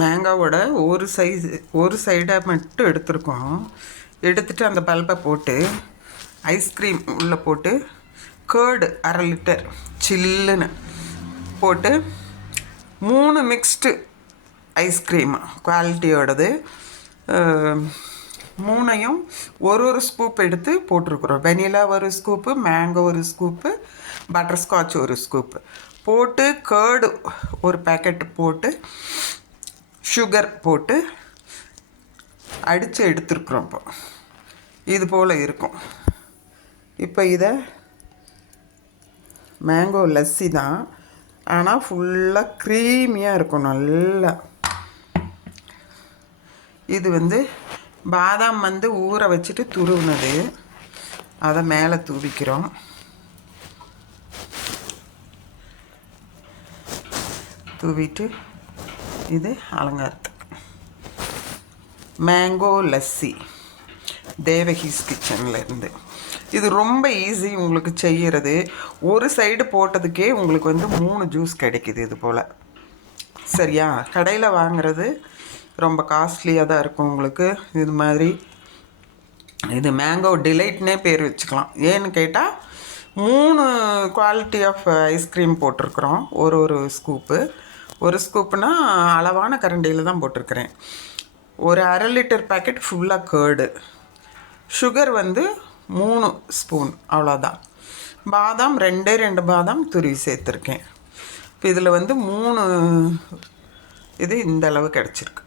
மேங்காவோட ஒரு சைடை மட்டும் எடுத்துருக்கோம். எடுத்துகிட்டு அந்த பல்பை போட்டு ஐஸ்கிரீம் உள்ளே போட்டு கேர்டு 1/2 லிட்டர் சில்லுன்னு போட்டு 3 மிக்ஸ்டு ஐஸ்கிரீம் குவாலிட்டியோடது 3ஐயும் ஒரு ஸ்கூப் எடுத்து போட்டிருக்குறோம். வெனிலா ஒரு ஸ்கூப்பு, மேங்கோ ஒரு ஸ்கூப்பு, பட்டர்ஸ்காட்ச் ஒரு ஸ்கூப்பு போட்டு கேர்டு ஒரு பேக்கெட் போட்டு சுகர் போட்டு அடித்து எடுத்துருக்குறோம். இப்போ இது போல் இருக்கும். இப்போ இதை மேங்கோ லஸ்ஸி தான், ஆனால் ஃபுல்லாக க்ரீமியாக இருக்கும் நல்லா. இது பாதாம் ஊற வச்சுட்டு துருவினது, அதை மேலே தூவிக்கிறோம். தூவிட்டு இது அலங்காரத்துக்கு மேங்கோ லஸ்ஸி தேவகீஸ் கிச்சன்லேருந்து. இது ரொம்ப ஈஸி உங்களுக்கு செய்கிறது. ஒரு சைடு போட்டதுக்கே உங்களுக்கு 3 ஜூஸ் கிடைக்கிது இது போல். சரியா? கடையில் வாங்குறது ரொம்ப காஸ்ட்லியாக தான் இருக்கும் உங்களுக்கு. இது மாதிரி இது மேங்கோ டிலைட்னே பேர் வச்சுக்கலாம். ஏன்னு கேட்டால் 3 குவாலிட்டி ஆஃப் ஐஸ்கிரீம் போட்டிருக்குறோம். ஒரு ஸ்கூப்பு. ஒரு ஸ்கூப்புனா அளவான கரண்டியில் தான் போட்டிருக்கிறேன். ஒரு 1/2 லிட்டர் பேக்கெட் ஃபுல்லாக கேர்டு, சுகர் 3 ஸ்பூன், அவ்வளோதான். பாதாம் 2 பாதாம் துருவி சேர்த்துருக்கேன். இப்போ இதில் 3 இது இந்த அளவு கிடச்சிருக்கு.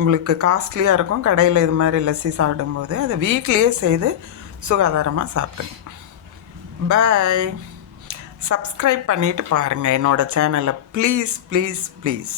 உங்களுக்கு காஸ்ட்லியாக இருக்கும் கடையில் இது மாதிரி லஸ்ஸி சாப்பிடும்போது. அதை வீட்லேயே செய்து சுகாதாரமாக சாப்பிடுங்க. பாய். சப்ஸ்கிரைப் பண்ணிவிட்டு பாருங்கள் என்னோடய சேனலை. Please please please.